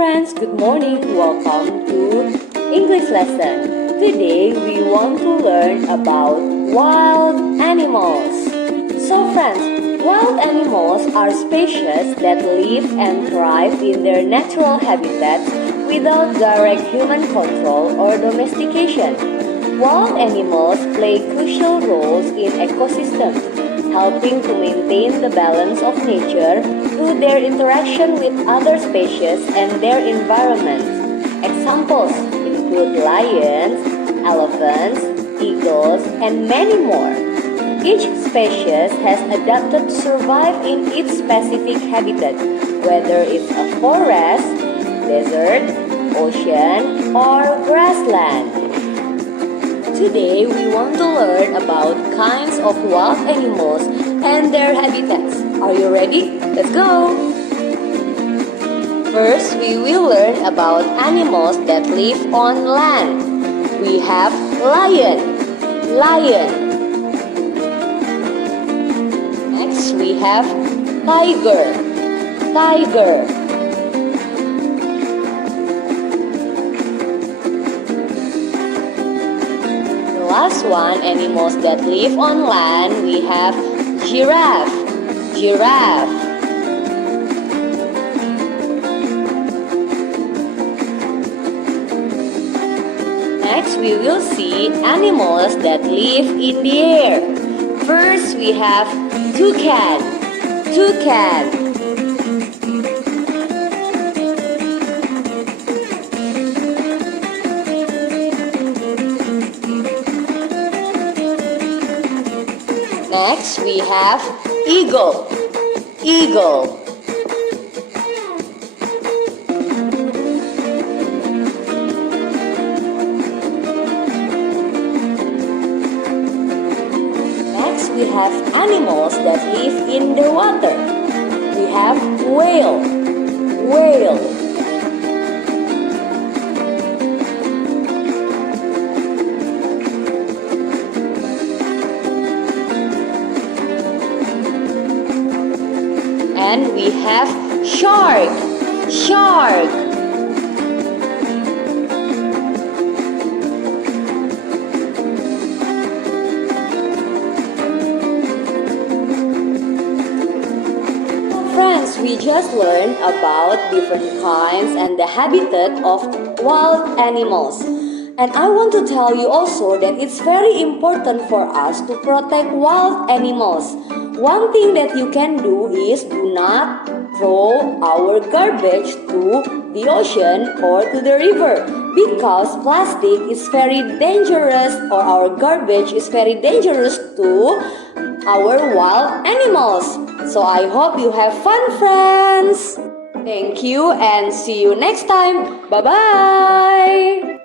friends, good morning. Welcome to English lesson. Today we want to learn about wild animals. So friends, wild animals are species that live and thrive in their natural habitats without direct human control or domestication. Wild animals play crucial roles in ecosystems, helping to maintain the balance of nature through their interaction with other species and their environment. Examples include lions, elephants, eagles, and many more. Each species has adapted to survive in its specific habitat, whether it's a forest, desert, ocean, or grassland. Today, we want to learn about kinds of wild animals and their habitats. Are you ready? Let's go! First, we will learn about animals that live on land. We have lion. Next, we have tiger. Last one, animals that live on land, we have giraffe. Next, we will see animals that live in the air. First, we have toucan. Next, we have eagle. Next, we have animals that live in the water. We have whale. And we have shark. Friends, we just learned about different kinds and the habitat of wild animals. And I want to tell you also that it's very important for us to protect wild animals. One thing that you can do is do not throw our garbage to the ocean or to the river, because plastic is very dangerous, or our garbage is very dangerous to our wild animals. So I hope you have fun, friends. Thank you and see you next time. Bye-bye.